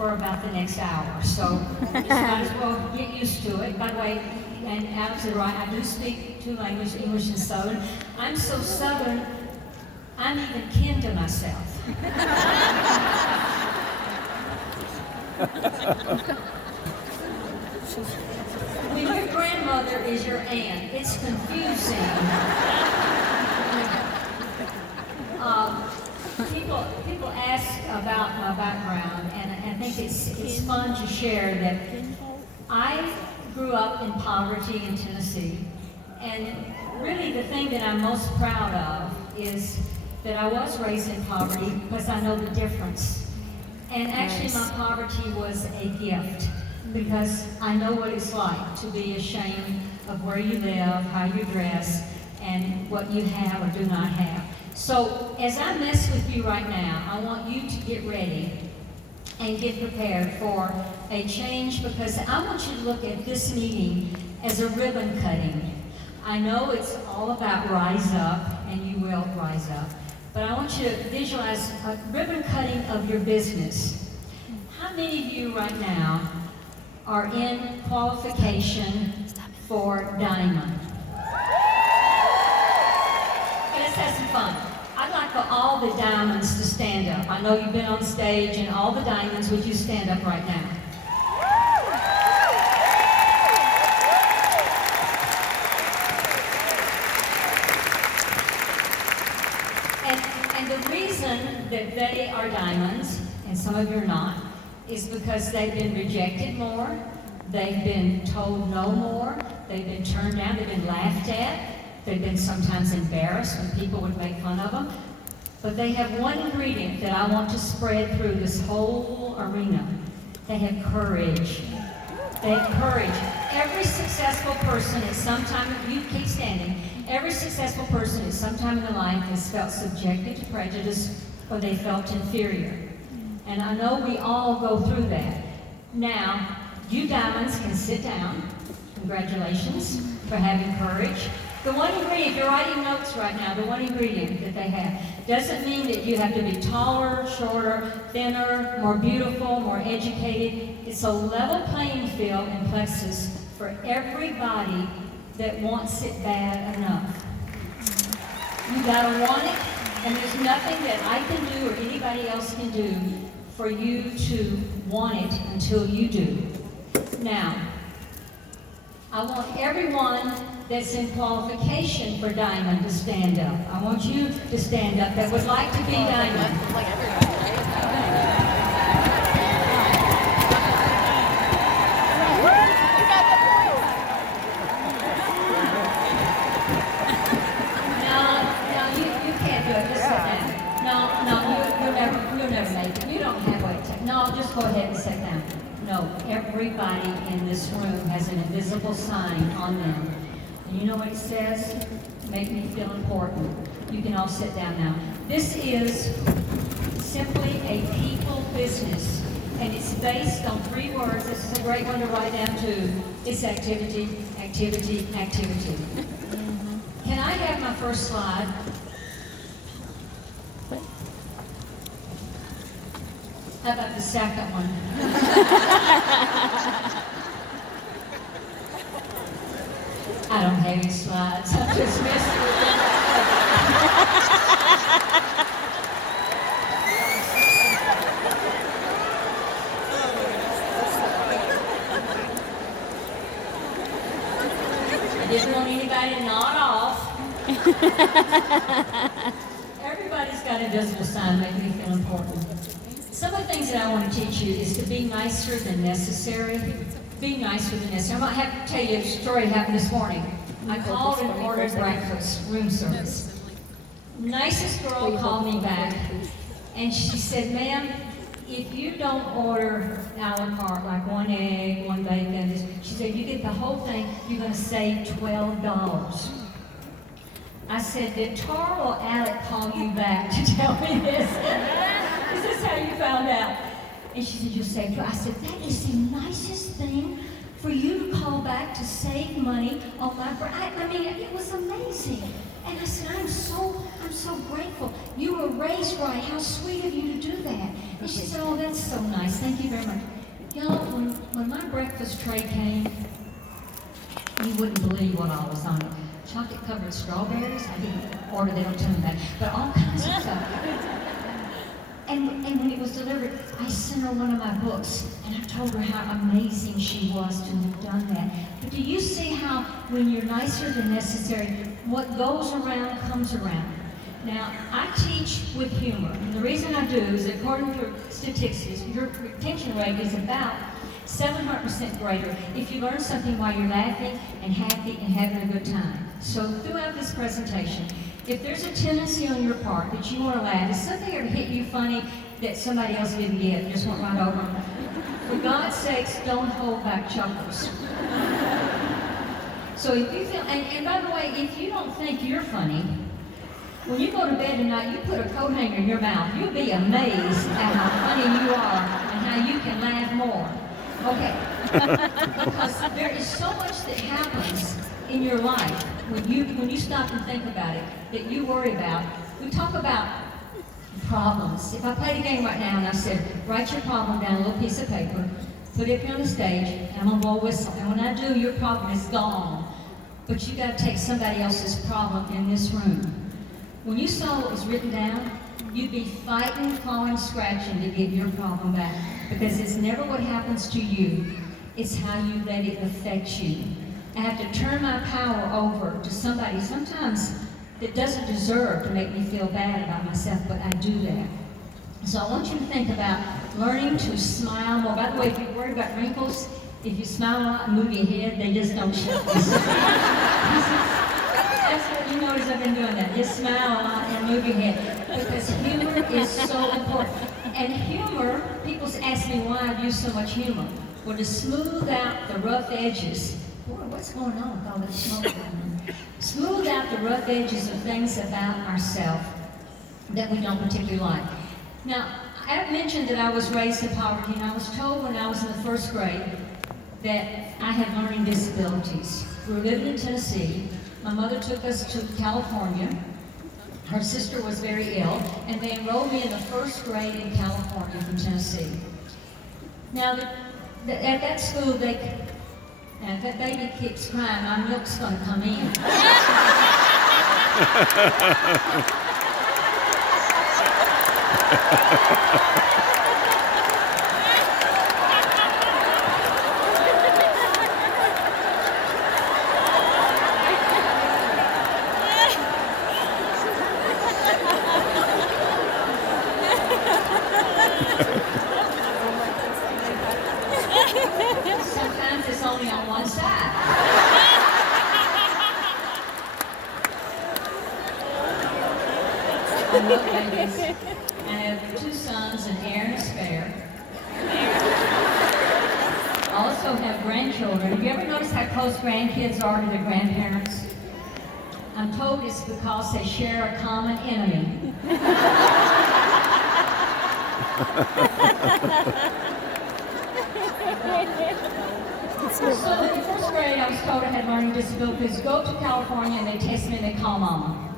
for about the next hour. So you just might as well get used to it. By the way, and Alex is right, I do speak two languages, English and Southern. I'm so Southern, I'm even kin to myself. When your grandmother is your aunt, it's confusing. People ask about my background, and I think it's fun to share that I grew up in poverty in Tennessee, and really the thing that I'm most proud of is that I was raised in poverty because I know the difference. And actually my poverty was a gift because I know what it's like to be ashamed of where you live, how you dress, and what you have or do not have. So as I mess with you right now, I want you to get ready and get prepared for a change because I want you to look at this meeting as a ribbon cutting. I know it's all about rise up, and you will rise up, but I want you to visualize a ribbon cutting of your business. How many of you right now are in qualification for Diamond? Let's have some fun. I'd like for all the diamonds to stand up. I know you've been on stage, and all the diamonds, would you stand up right now? And the reason that they are diamonds, and some of you are not, is because they've been rejected more, they've been told no more, they've been turned down, they've been laughed at, they've been sometimes embarrassed when people would make fun of them. But they have one ingredient that I want to spread through this whole arena. They have courage. They have courage. Every successful person at some time, you keep standing, every successful person at some time in their life has felt subjected to prejudice or they felt inferior. And I know we all go through that. Now, you diamonds can sit down. Congratulations for having courage. The one ingredient, if you're writing notes right now, the one ingredient that they have doesn't mean that you have to be taller, shorter, thinner, more beautiful, more educated. It's a level playing field in Plexus for everybody that wants it bad enough. You gotta want it, and there's nothing that I can do or anybody else can do for you to want it until you do. Now, I want everyone that's in qualification for Diamond to stand up. I want you to stand up that would like to be Diamond. Like everybody, right? No, you can't do it. Just sit down. No, you'll never make it. You don't have what it takes. No, just go ahead and sit down. No, everybody in this room has an invisible sign on them. And you know what it says? Make me feel important. You can all sit down now. This is simply a people business, and it's based on 3 words. This is a great one to write down too. It's activity, activity, activity. Can I have my first slide? How about the second one? I don't have any slides. I'm just messing with you. I didn't want anybody to nod off. Everybody's got a visible sign making me feel important. Some of the things that I want to teach you is to be nicer than necessary. Be nicer than necessary. I'm going to have to tell you a story that happened this morning. I called and ordered breakfast, room service. Nicest girl called me back, and she said, ma'am, if you don't order a la carte, like 1 egg, 1 bacon, she said, you get the whole thing, you're going to save $12. I said, did Tara or Alec call you back to tell me this? Is this how you found out? And she said, you'll save $12. I said, that is the nicest thing for you to call back to save money on my I mean, it was amazing. And I said, I'm so grateful. You were raised right. How sweet of you to do that. And she said, oh, that's so nice. Thank you very much. Y'all, when my breakfast tray came, you wouldn't believe what all was on it. Chocolate-covered strawberries. I didn't order, they don't tell me that. But all kinds of stuff. And when it was delivered, I sent her one of my books, and I told her how amazing she was to have done that. But do you see how when you're nicer than necessary, what goes around comes around? Now, I teach with humor, and the reason I do is according to statistics, your retention rate is about 700% greater if you learn something while you're laughing and happy and having a good time. So throughout this presentation, if there's a tendency on your part that you want to laugh, if something ever hit you funny that somebody else didn't get, just went right over, for God's sakes, don't hold back chuckles. So if you feel, and by the way, if you don't think you're funny, when you go to bed tonight, you put a coat hanger in your mouth. You'll be amazed at how funny you are and how you can laugh more. Okay, because there is so much that happens in your life when you stop and think about it that you worry about. We talk about problems. If I played a game right now and I said, write your problem down on a little piece of paper, put it on the stage, and I'm gonna blow a whistle. And when I do, your problem is gone. But you gotta take somebody else's problem in this room. When you saw what was written down, you'd be fighting, clawing, scratching to get your problem back. Because it's never what happens to you, it's how you let it affect you. I have to turn my power over to somebody sometimes that doesn't deserve to make me feel bad about myself, but I do that. So I want you to think about learning to smile more. By the way, if you're worried about wrinkles, if you smile a lot and move your head, they just don't show. That's what you notice I've been doing that. Just smile a lot and move your head. Because humor is so important. And humor, people ask me why I've used so much humor. Well, to smooth out the rough edges. Boy, what's going on with all this smoke? Smooth out the rough edges of things about ourselves that we don't particularly like. Now, I mentioned that I was raised in poverty, and I was told when I was in the first grade that I had learning disabilities. We were living in Tennessee. My mother took us to California. Her sister was very ill, and they enrolled me in the first grade in California from Tennessee. Now, at that school, and if that baby keeps crying, my milk's going to come in. Sometimes it's only on one side. I love babies. I have 2 sons, an heir and a spare. I also have grandchildren. Have you ever noticed how close grandkids are to their grandparents? I'm told it's because they share a common enemy. So in the first grade, I was told I had learning disabilities. Go to California and they test me and they call Mama.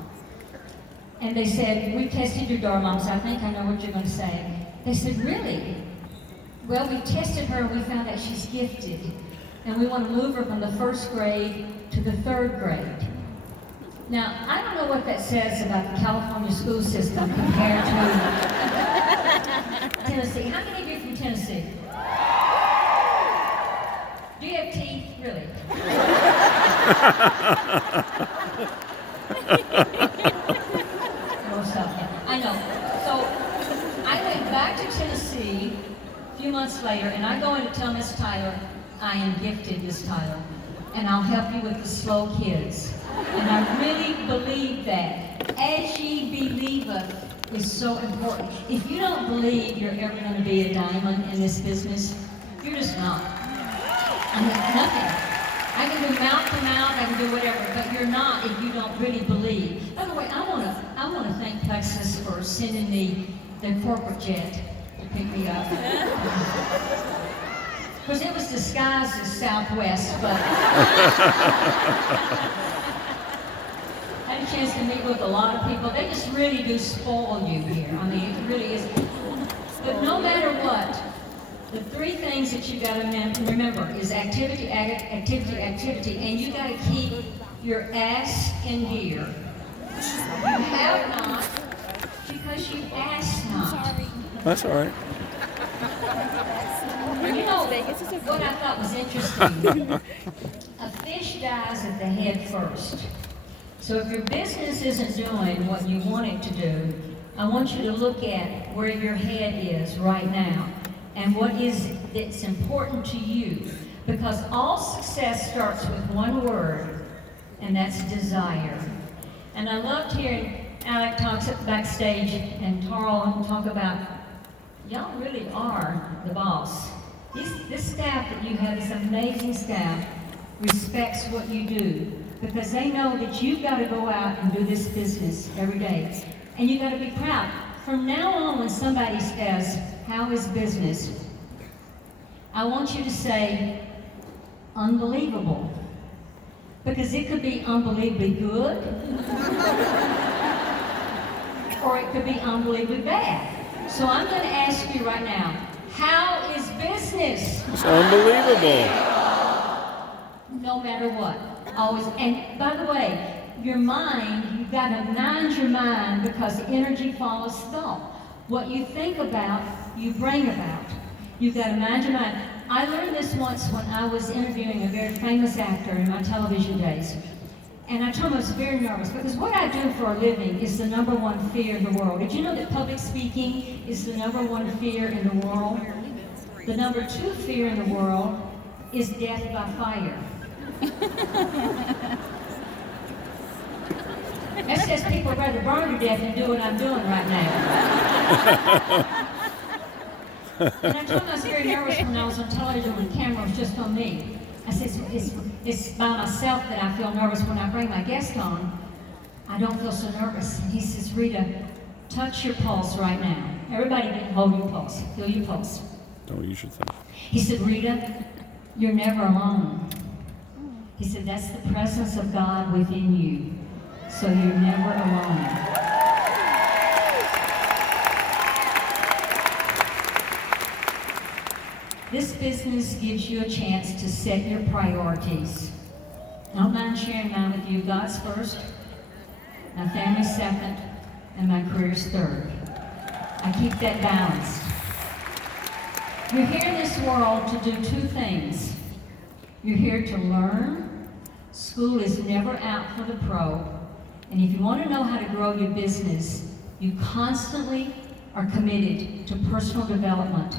And they said, we tested your daughter, Mom, so I think I know what you're going to say. They said, really? Well, we tested her and we found out she's gifted. And we want to move her from the first grade to the 3rd grade. Now, I don't know what that says about the California school system compared to Tennessee. How many of you are from Tennessee? Do you have teeth? Really? Most of them. I know. So I went back to Tennessee a few months later, and I go in to tell Miss Tyler, I am gifted, Miss Tyler, and I'll help you with the slow kids. And I really believe that. As ye believeth is so important. If you don't believe you're ever going to be a diamond in this business, you're just not. I mean, nothing. I can do mouth to mouth, I can do whatever, but you're not if you don't really believe. By the way, I want to thank Plexus for sending me the corporate jet to pick me up. Because it was disguised as Southwest, but I had a chance to meet with a lot of people. They just really do spoil you here. I mean, it really is. But no matter what, the three things that you got to remember is activity, activity, activity, and you got to keep your ass in gear. You have not because you asked not. That's all right. You know, what I thought was interesting, a fish dies at the head first. So if your business isn't doing what you want it to do, I want you to look at where your head is right now and what is it that's important to you. Because all success starts with one word, and that's desire. And I loved hearing Alec talks backstage and Tarl talk about, y'all really are the boss. This staff that you have, this amazing staff, respects what you do because they know that you've got to go out and do this business every day. And you've got to be proud. From now on, when somebody says, how is business? I want you to say, unbelievable. Because it could be unbelievably good, or it could be unbelievably bad. So I'm going to ask you right now, how is business? It's unbelievable. No matter what. Always. And by the way, your mind, you've got to mind your mind because energy follows thought. What you think about, you bring about. You've got to mind your mind. I learned this once when I was interviewing a very famous actor in my television days. And I told him I was very nervous because what I do for a living is the number one fear in the world. Did you know that public speaking is the number one fear in the world? The number two fear in the world is death by fire. That says people would rather burn to death than do what I'm doing right now. And I told him I was very nervous when I was on television when the camera was just on me. I said, it's by myself that I feel nervous. When I bring my guest on, I don't feel so nervous. And he says, Rita, touch your pulse right now. Everybody didn't hold your pulse. Feel your pulse. No, you should say. He said, Rita, you're never alone. He said, that's the presence of God within you. So you're never alone. This business gives you a chance to set your priorities. I don't mind sharing mine with you. God's first, my family's second, and my career's third. I keep that balanced. You're here in this world to do two things. You're here to learn. School is never out for the pro. And if you want to know how to grow your business, you constantly are committed to personal development.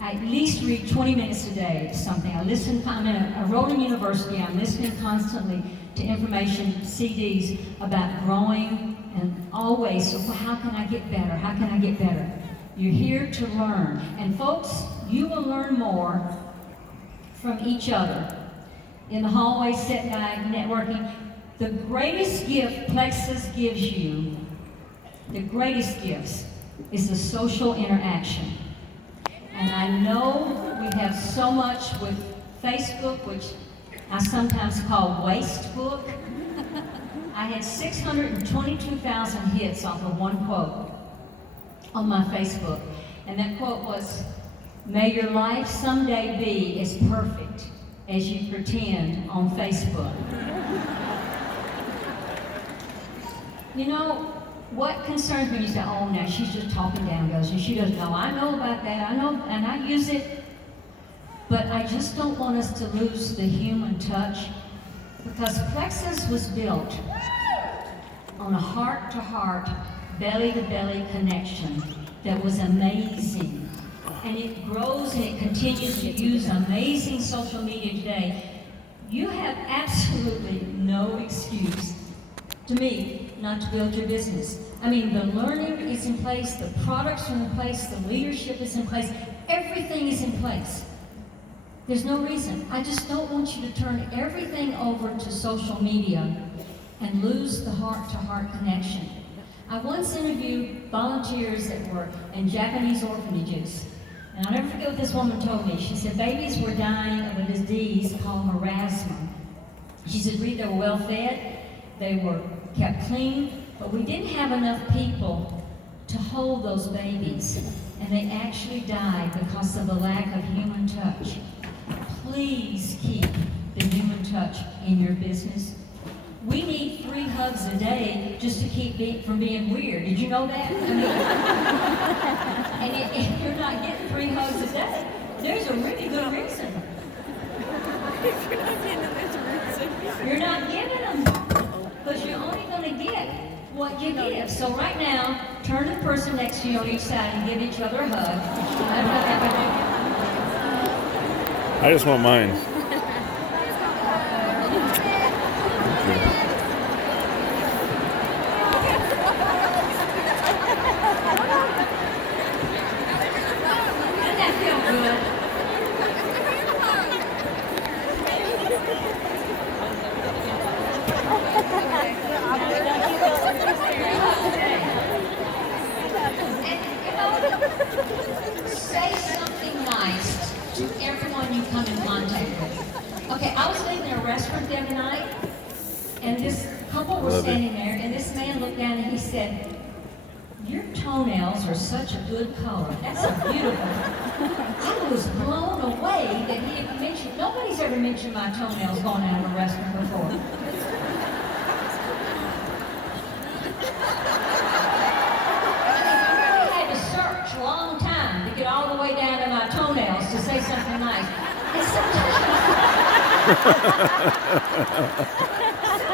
I at least read 20 minutes a day to something. I'm in a rolling university. I'm listening constantly to information, CDs about growing and always, so how can I get better? How can I get better? You're here to learn. And folks, you will learn more from each other. In the hallway, set by networking, the greatest gift Plexus gives you, the greatest gifts, is the social interaction. And I know we have so much with Facebook, which I sometimes call Wastebook. I had 622,000 hits off of one quote on my Facebook. And that quote was, may your life someday be as perfect as you pretend on Facebook. You know, what concerns me, you say, oh, now she's just talking down, goes, and she doesn't know. I know about that, I know, and I use it. But I just don't want us to lose the human touch because Plexus was built on a heart-to-heart, belly-to-belly connection that was amazing. And it grows and it continues to use amazing social media today. You have absolutely no excuse, to me, not to build your business. I mean, the learning is in place, the products are in place, the leadership is in place, everything is in place. There's no reason. I just don't want you to turn everything over to social media and lose the heart-to-heart connection. I once interviewed volunteers that were in Japanese orphanages, And I'll never forget what this woman told me. She said babies were dying of a disease called marasmus. She said, Rita, they were well fed, they were kept clean, but we didn't have enough people to hold those babies. And they actually died because of the lack of human touch. Please keep the human touch in your business. We need 3 hugs a day just to keep from being weird. Did you know that? I mean, and if you're not getting 3 hugs a day, there's a really good reason. You're not giving them because you're only going to get what you give. So right now, turn to the person next to you on each side and give each other a hug. I just want mine. Doesn't that feel good? Say something nice to everyone you come in contact with. Okay, I was leaving a restaurant the other night, and this couple were standing there, and this man looked down and he said, your toenails are such a good color. That's so beautiful. I was blown away that he had mentioned, nobody's ever mentioned my toenails going out of a restaurant before. A long time to get all the way down to my toenails to say something nice. And sometimes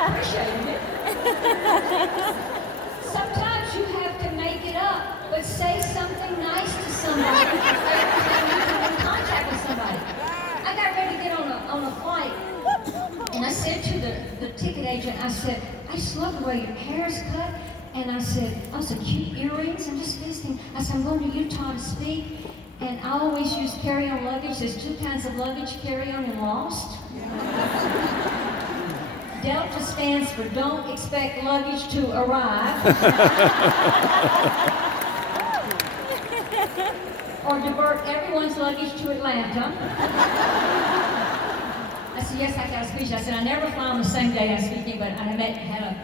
appreciate it. Sometimes you have to make it up, but say something nice to somebody every time you come in contact with somebody. I got ready to get on a flight, and I said to the ticket agent, I said, I just love the way your hair is cut. And I said, oh, some cute earrings. I'm just visiting. I said, I'm going to Utah to speak. And I always use carry-on luggage. There's 2 kinds of luggage, carry-on and lost. Delta stands for don't expect luggage to arrive. Or divert everyone's luggage to Atlanta. I said, yes, I got a speech. I said, I never fly on the same day I'm speaking, but I had a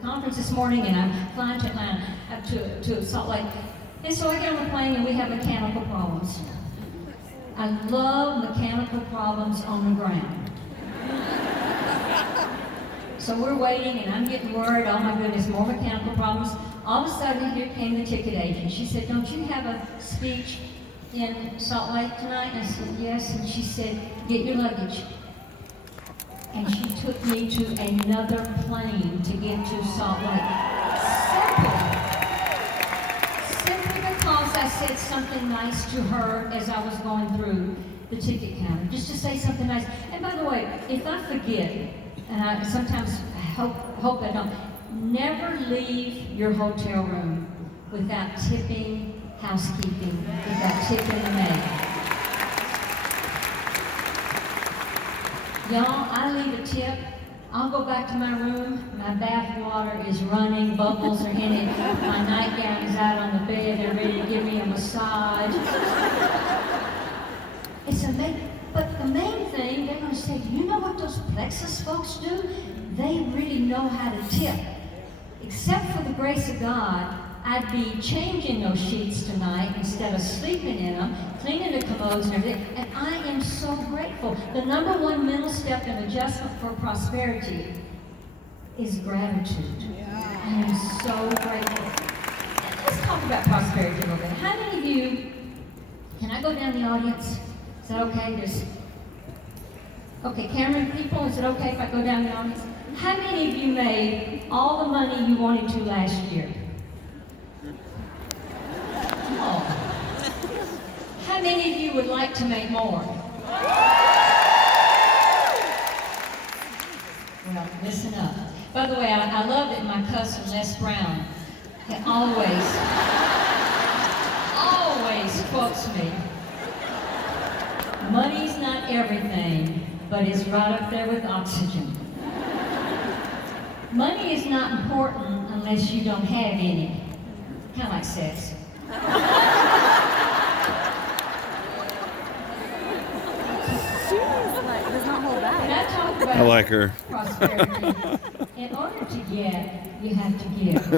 conference this morning, and I'm flying to Atlanta, to Salt Lake. And so I get on the plane, and we have mechanical problems. I love mechanical problems on the ground. So we're waiting, and I'm getting worried, oh my goodness, more mechanical problems. All of a sudden, here came the ticket agent. She said, don't you have a speech in Salt Lake tonight? And I said, yes. And she said, get your luggage. And she took me to another plane to get to Salt Lake. Simply because I said something nice to her as I was going through the ticket counter, just to say something nice. And by the way, if I forget, and I sometimes hope I don't, never leave your hotel room without tipping housekeeping, without tipping the maid. Y'all, I leave a tip, I'll go back to my room, my bath water is running, bubbles are in it, my nightgown is out on the bed, they're ready to give me a massage. It's amazing, but the main thing, they're going to say, you know what those Plexus folks do? They really know how to tip. Except for the grace of God, I'd be changing those sheets tonight instead of sleeping in them, cleaning the commodes and everything, and I am so grateful. The number 1 mental step in adjustment for prosperity is gratitude. I am so grateful. Let's talk about prosperity a little bit. How many of you, can I go down the audience? Is that okay? Okay, Cameron people, is it okay if I go down the audience? How many of you made all the money you wanted to last year? How many of you would like to make more? Well, listen up. By the way, I love that my cousin Les Brown always quotes me. Money's not everything, but it's right up there with oxygen. Money is not important unless you don't have any. Kind of like sex. She's like, does not hold When back. I talk about I like her. prosperity, in order to get, you have to give.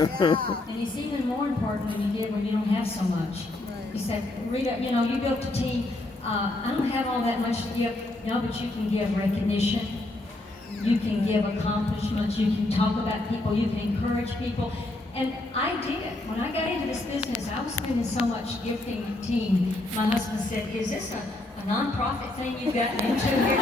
And it's even more important when you give when you don't have so much. You said, Rita, you built a team. I don't have all that much to give. No, but you can give recognition. You can give accomplishments. You can talk about people. You can encourage people. And I did. When I got into this business, I was spending so much gifting the team. My husband said, is this a nonprofit thing you've gotten into here?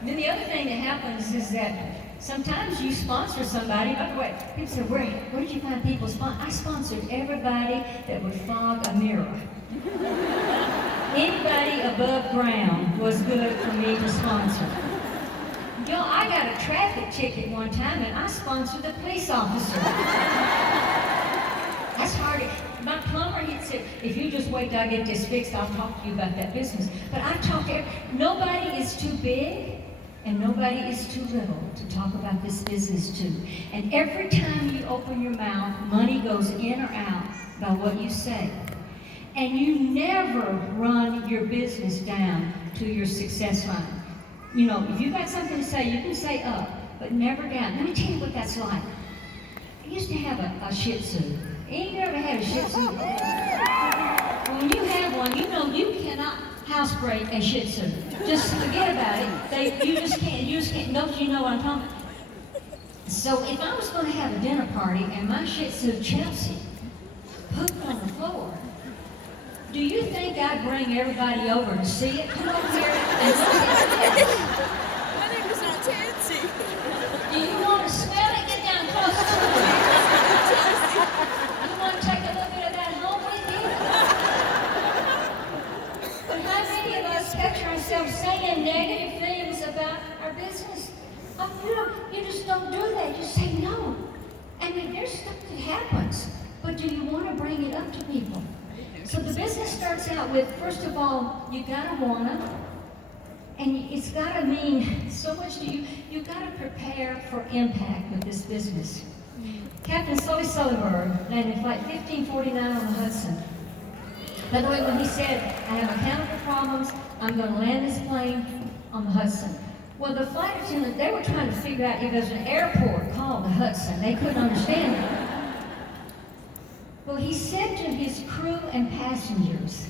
And then the other thing that happens is that sometimes you sponsor somebody. By the way, people say, where did you find people sponsor? I sponsored everybody that would fog a mirror. Anybody above ground was good for me to sponsor. I got a traffic ticket one time and I sponsored the police officer. That's hard. My plumber, he said, if you just wait till I get this fixed, I'll talk to you about that business. But I talk to nobody is too big and nobody is too little to talk about this business to. And every time you open your mouth, money goes in or out by what you say. And you never run your business down to your success line. If you got something to say, you can say up, but never down. Let me tell you what that's like. I used to have a Shih Tzu. Ain't you ever had a Shih Tzu? When you have one, you cannot housebreak a Shih Tzu. Just forget about it. You just can't. Don't you know what I'm talking about? So if I was going to have a dinner party and my Shih Tzu Chelsea pooped on the floor, do you think I'd bring everybody over to see it? Come over here and look at this. My name is not Tansy. Do you want to smell it? Get down close to it. You want to take a little bit of that home with you? But how many of us catch ourselves saying negative things about our business? You just don't do that. You say no. I mean, there's stuff that happens. But do you want to bring it up to people? So the business starts out with, first of all, you gotta wanna, and it's gotta mean so much to you. You gotta prepare for impact with this business. Captain Sully Sullivan landed flight 1549 on the Hudson. By the way, when he said, I have mechanical problems, I'm gonna land this plane on the Hudson. Well, the flight attendant, they were trying to figure out if there's an airport called the Hudson. They couldn't understand it. Well, he said to his crew and passengers,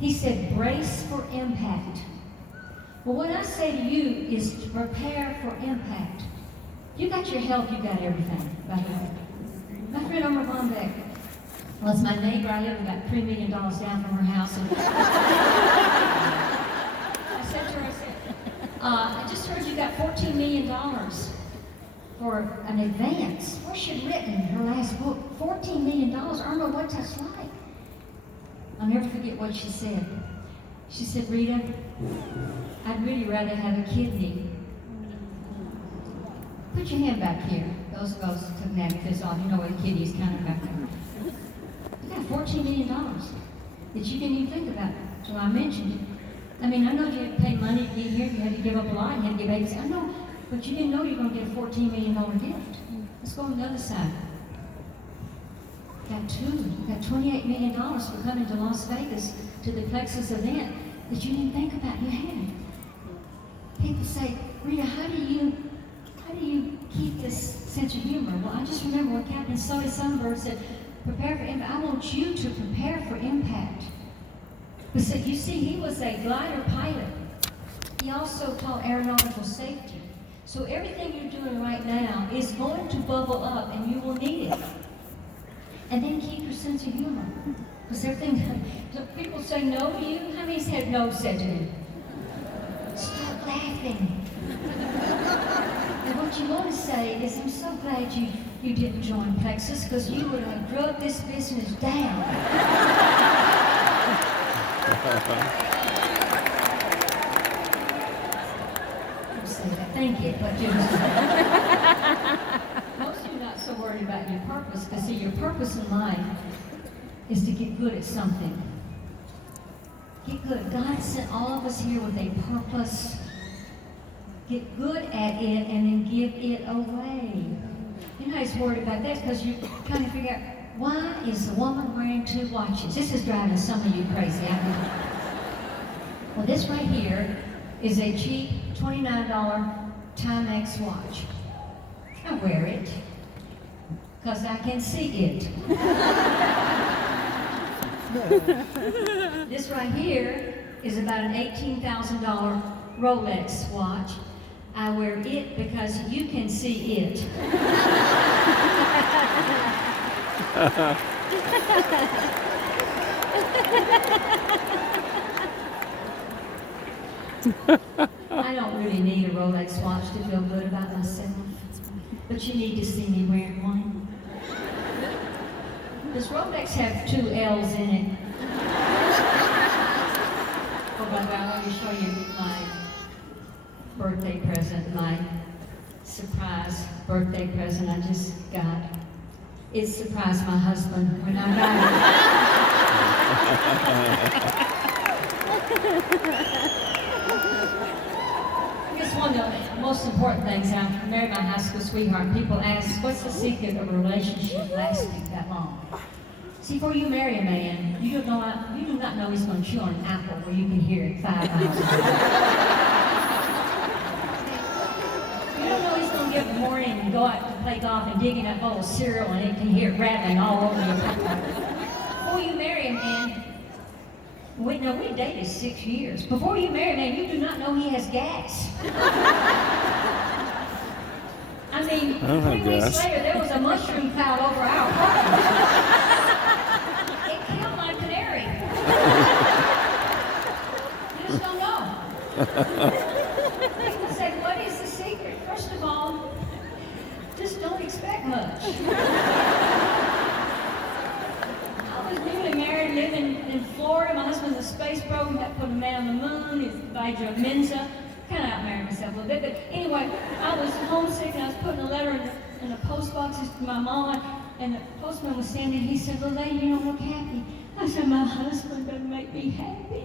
he said, brace for impact. Well, what I say to you is to prepare for impact. You got your health, you got everything, by the way. My friend Omar Bombeck was my neighbor. I live about $3 million down from her house. And I said to her, I just heard you got $14 million for an advance. What's she written in her last book? $14 million. I don't know what that's like. I'll never forget what she said. She said, Rita, I'd really rather have a kidney. Put your hand back here. Those to name this off. You know where the kidney is kind of back there. You got $14 million that you didn't even think about until I mentioned it. I mean, I know you had to pay money to get here. You had to give up a lot. You had to give babies. I know. But you didn't know you were going to get a $14 million gift. Let's go on the other side. You got $28 million for coming to Las Vegas to the Plexus event that you didn't think about you had. People say, Rita, how do you keep this sense of humor? Well, I just remember when Captain Sully Sunbird said, prepare for impact. I want you to prepare for impact. But so, you see, he was a glider pilot. He also taught aeronautical safety. So everything you're doing right now is going to bubble up and you will need it. And then keep your sense of humor. Because everything, so people say no to you. How many said no said to you? Start laughing. And what you want to say is, I'm so glad you didn't join Plexus because you would have drug this business down. Thank you, but most of you are not so worried about your purpose, because see, your purpose in life is to get good at something. Get good. God sent all of us here with a purpose. Get good at it and then give it away. You're not as worried about that because you're trying to figure out, why is the woman wearing 2 watches? This is driving some of you crazy. I know. Well, this right here is a cheap $29 Timex watch. I wear it because I can see it. This right here is about an $18,000 Rolex watch. I wear it because you can see it. I don't really need a Rolex watch to feel good about myself, but you need to see me wearing one. Does Rolex have 2 L's in it? Oh, by the way, I want to show you my birthday present, my surprise birthday present I just got. It surprised my husband when I got it. It's one of the most important things. I married my high school sweetheart. People ask, what's the secret of a relationship lasting that long? See, before you marry a man, you do not know he's going to chew on an apple where you can hear it 5 miles away. You don't know he's going to get up in the morning and go out to play golf and dig in that bowl of cereal and it can hear it rattling all over your Before you marry a man, we dated 6 years. Before you marry a man, you do not know he has gas. I mean, 3 weeks later, there was a mushroom cloud over our apartment. It killed my canary. You just don't know. People say, what is the secret? First of all, just don't expect much. I was newly married, living in Florida. My husband was a space program that put a man on the moon. He's by Joe Mensa. Kind of outmarried myself a little bit, but anyway, I was homesick and I was putting a letter in the post boxes to my mom, and the postman was standing. He said, "Little lady, you don't look happy." I said, "My husband doesn't make me happy."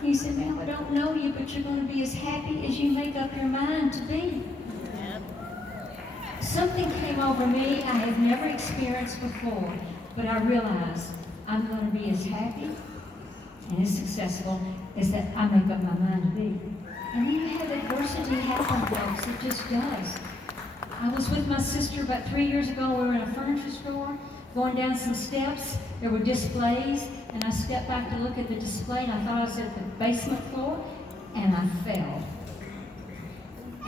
He said, "Ma'am, I don't know you, but you're going to be as happy as you make up your mind to be." Something came over me I had never experienced before, but I realized I'm going to be as happy and as successful as that I make up my mind to be. And then you have adversity happen, folks. It just does. I was with my sister about 3 years ago. We were in a furniture store, going down some steps. There were displays, and I stepped back to look at the display, and I thought I was at the basement floor, and I fell.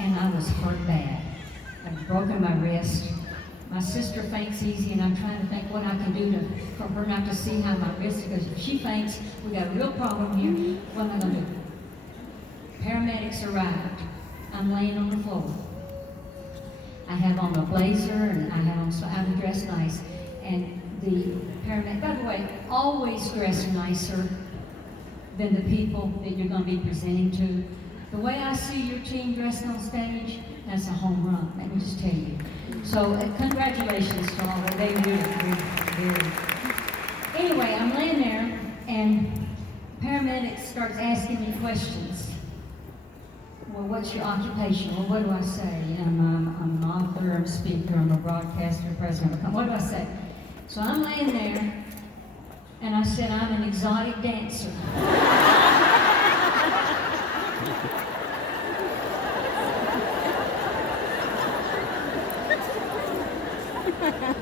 And I was hurt bad. I'd broken my wrist. My sister faints easy, and I'm trying to think what I can do for her not to see how my wrist is, because if she faints, we got a real problem here. What am I going to do? Paramedics arrived. I'm laying on the floor. I have on a blazer, and I have on, so I'm dressed nice. And the paramedic, by the way, always dress nicer than the people that you're going to be presenting to. The way I see your team dressed on stage, that's a home run, let me just tell you. So congratulations to all of them. They really. Anyway, I'm laying there, and paramedics starts asking me questions. Well, what's your occupation? Well, what do I say? I'm an author, I'm a speaker, I'm a broadcaster, president. What do I say? So I'm laying there, and I said, I'm an exotic dancer.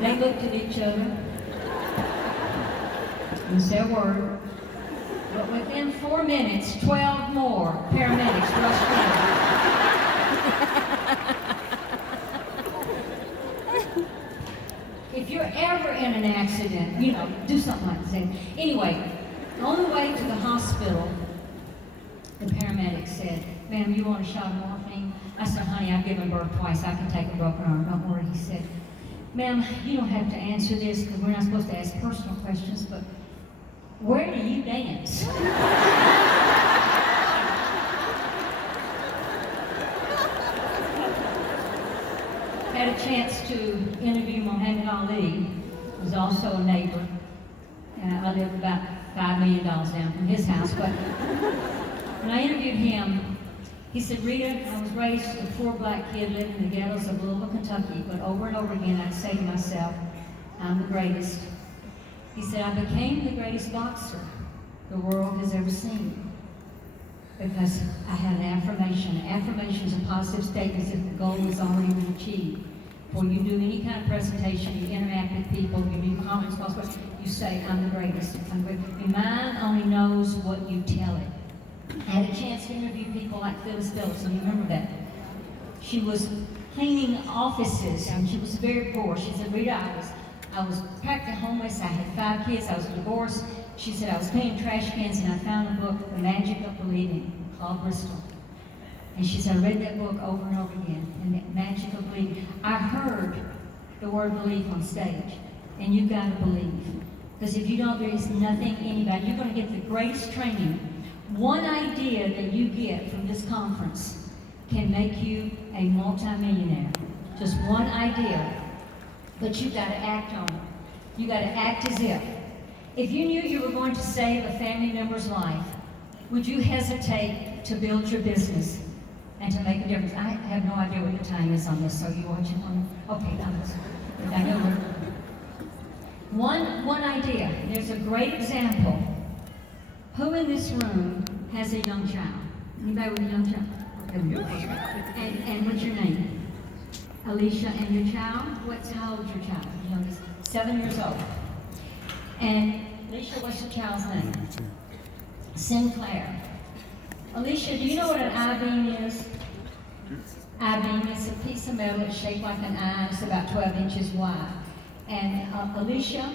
They looked at each other and said a word. But within 4 minutes, 12 more paramedics rushed in. If you're ever in an accident, do something like this. Anyway, on the way to the hospital, the paramedic said, "Ma'am, you want a shot of morphine?" I said, "Honey, I've given birth twice. I can take a broken arm. Don't worry." He said, "Ma'am, you don't have to answer this because we're not supposed to ask personal questions, but where do you dance?" Had a chance to interview Muhammad Ali, who's also a neighbor. I live about $5 million down from his house, but when I interviewed him, he said, "Rita, I was raised as a poor black kid living in the ghettos of Louisville, Kentucky, but over and over again I'd say to myself, I'm the greatest." He said, "I became the greatest boxer the world has ever seen. because I had an affirmation. Affirmations are positive statements if the goal is already been achieved. Before you do any kind of presentation, you interact with people, you do conference calls, you say, I'm the greatest. I'm the greatest. Your mind only knows what you tell it. I had a chance to interview people like Phyllis Phillips, and you remember that. She was cleaning offices, and she was very poor. She said, Rita, I was practically homeless, I had 5 kids, I was divorced. She said, I was cleaning trash cans, and I found a book, The Magic of Believing, Claude Bristol. And she said, I read that book over and over again, and the magic of believing. I heard the word belief on stage, and you got to believe. Because if you don't, there is nothing anybody, you're going to get the greatest training. One idea that you get from this conference can make you a multimillionaire. Just one idea. But you got to act on it. You got to act as if. If you knew you were going to save a family member's life, would you hesitate to build your business and to make a difference? I have no idea what the time is on this, so you watching on? Okay, I know. One idea. There's a great example. Who in this room has a young child? Anybody with a young child? And what's your name? Alicia, and your child? How old is your child? Your youngest? 7 years old. And Alicia, what's your child's name? Sinclair. Alicia, do you know what an I-beam is? I-beam is a piece of metal that's shaped like an eye. It's about 12 inches wide. And Alicia,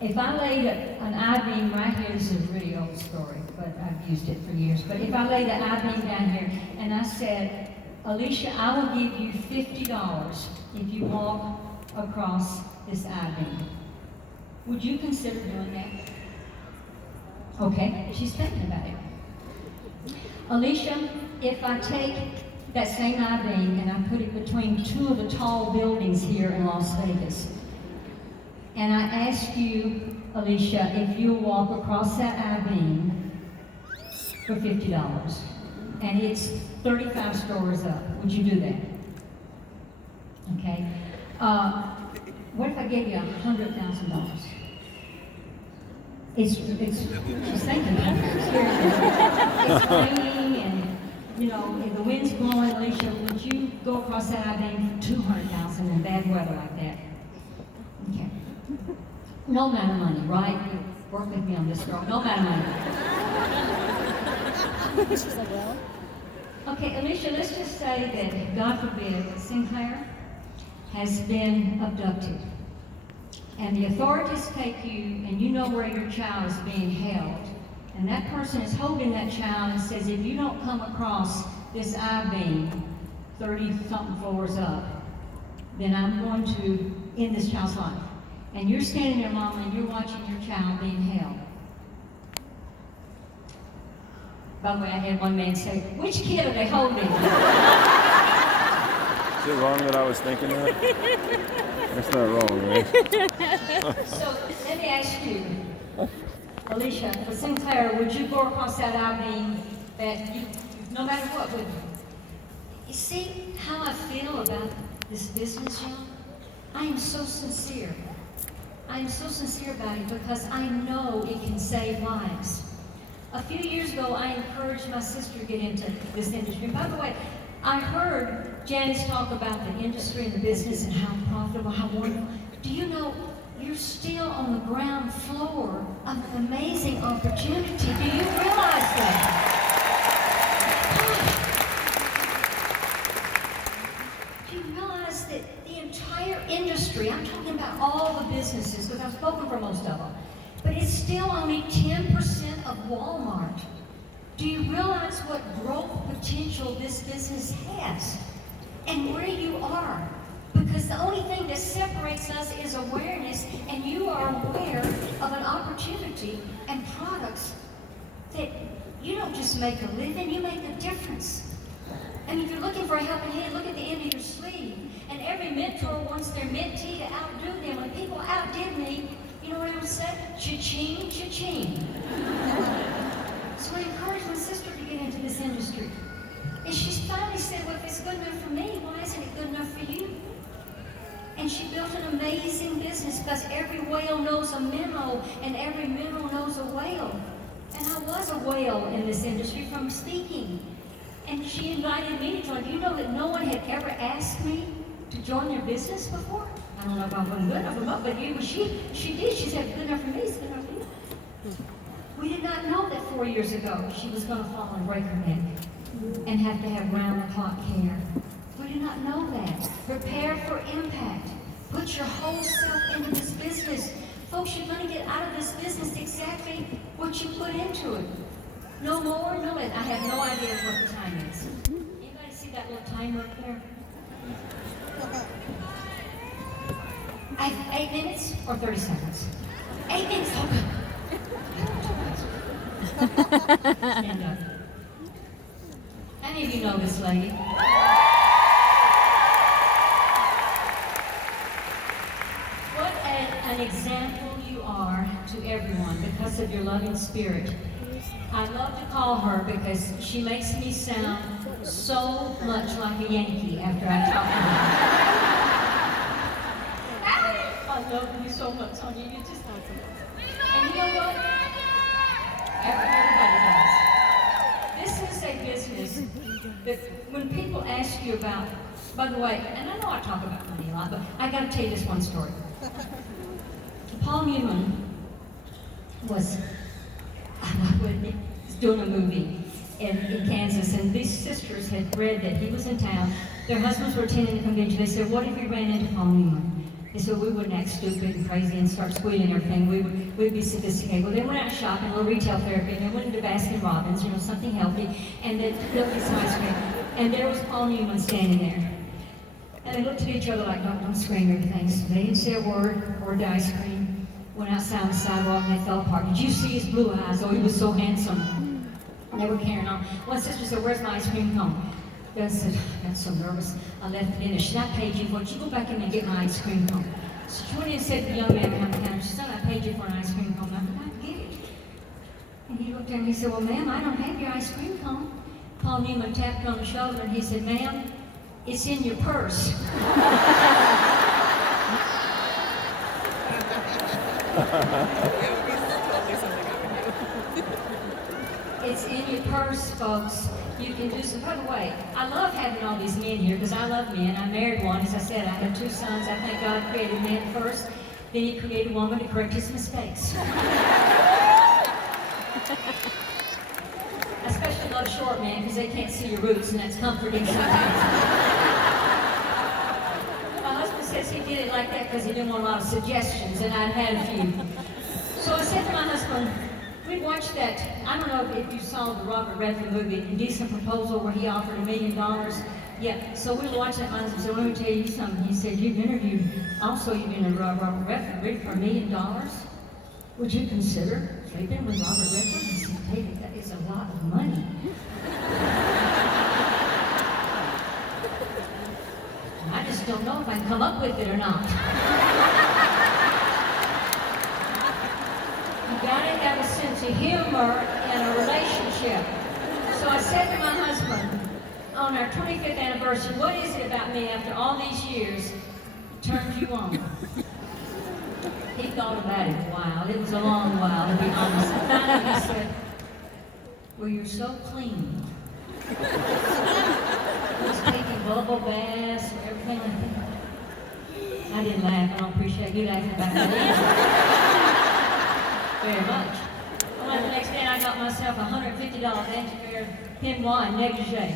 if I laid an I-beam right here, this is a really old story, but I've used it for years. But if I laid the I-beam down here and I said, Alicia, I will give you $50 if you walk across this I-beam. Would you consider doing that? Okay, she's thinking about it. Alicia, if I take that same I-beam and I put it between 2 of the tall buildings here in Las Vegas, and I ask you, Alicia, if you'll walk across that I-beam for $50, and it's 35 stories up, would you do that? Okay. What if I gave you $100,000? It's she's thinking about it. It's raining and, you know, if the wind's blowing, Alicia, would you go across that I-beam for $200,000 in bad weather like that? Okay. No amount of money, right? Work with me on this, girl. No amount of money. She's like, well. Okay, Alicia, let's just say that, God forbid, Sinclair has been abducted. And the authorities take you, and you know where your child is being held. And that person is holding that child and says, if you don't come across this I-beam 30-something floors up, then I'm going to end this child's life. And you're standing there, Mama, and you're watching your child being held. By the way, I had one man say, which kid are they holding? Is it wrong that I was thinking that? That's not wrong, right? So let me ask you, Alicia, for Sinclair, would you go across that I-beam that you, no matter what, would you see how I feel about this business, y'all? I am so sincere. I am so sincere about it because I know it can save lives. A few years ago, I encouraged my sister to get into this industry. By the way, I heard Janice talk about the industry and the business and how profitable, how wonderful. Do you know you're still on the ground floor of an amazing opportunity? Do you realize that? Do you realize that the entire industry, I'm talking about all the businesses, because I've spoken for most of them, but it's still only 10% of Walmart. Do you realize what growth potential this business has? And where you are? Because the only thing that separates us is awareness, and you are aware of an opportunity and products that you don't just make a living, you make a difference. I mean, if you're looking for a helping hand, look at the end of your sleeve. And every mentor wants their mentee to outdo them. When people outdid me, you know what I would say? Cha-ching, cha-ching. So I encouraged my sister to get into this industry. And she finally said, well, if it's good enough for me, why isn't it good enough for you? And she built an amazing business because every whale knows a minnow and every minnow knows a whale. And I was a well in this industry from speaking. And she invited me to join. Do you know that no one had ever asked me to join their business before? I don't know if I wasn't good enough or not, but she did. She said, good enough for me, it's good enough for you. We did not know that 4 years ago she was going to fall and break her neck and have to have round-the-clock care. We did not know that. Prepare for impact. Put your whole self into this business. Folks, you're going to get out of this business exactly what you put into it. No more, no less. I have no idea what the time is. Anybody see that little timer up there? I have 8 minutes or 30 seconds? 8 minutes. Stand up. How many of you know this lady? What an example you are to everyone because of your loving spirit. I love to call her because she makes me sound so much like a Yankee after I talk to her. I love you so much, honey. You just awesome. And you know what? Everybody does. This is a business that when people ask you about, by the way, and I know I talk about money a lot, but I got to tell you this one story. Paul Newman was doing a movie in Kansas, and these sisters had read that he was in town. Their husbands were attending the convention. They said, what if we ran into Paul Newman? They said, we wouldn't act stupid and crazy and start squealing and everything. We'd be sophisticated. Well, they went out shopping, a little retail therapy, and they went into Baskin Robbins, something healthy, and they built this ice cream. And there was Paul Newman standing there. And they looked at each other like, don't scream everything. So they didn't say a word, poured the ice cream, went outside on the sidewalk, and they fell apart. Did you see his blue eyes? Oh, he was so handsome. And they were carrying on. One sister said, where's my ice cream cone? The other said, I got so nervous. I left it in there. She said, I paid you for it. You go back in and get my ice cream cone. So she went in and said to the young man behind the counter, she said, I paid you for an ice cream cone. I said, I get it. And he looked at her and he said, well, ma'am, I don't have your ice cream cone. Paul Newman tapped her on the shoulder and he said, ma'am, it's in your purse. It's in your purse, folks. You can do some. By the way, I love having all these men here because I love men. I married one. As I said, I had 2 sons. I think God created man first. Then he created woman to correct his mistakes. I especially love short men because they can't see your roots, and that's comforting sometimes. My husband says he did it like that because he didn't want a lot of suggestions, and I'd had a few. So I said to my husband, we watched that, I don't know if you saw the Robert Redford movie, Indecent Proposal, where he offered $1 million. Yeah, so we watched that, my husband said, let me tell you something. He said, you've interviewed Robert Redford for $1 million. Would you consider sleeping with Robert Redford? He said, David, that is a lot of money. I just don't know if I can come up with it or not. You gotta have a sense of humor in a relationship. So I said to my husband, on our 25th anniversary, what is it about me after all these years turns you on? He thought about it a while. It was a long while, to be honest. Finally he said, well, you're so clean. He was taking bubble baths and everything like that. I didn't laugh. I don't appreciate you laughing about that very much. Well, the next day I got myself a $150 anti-bear Pinoy negligee.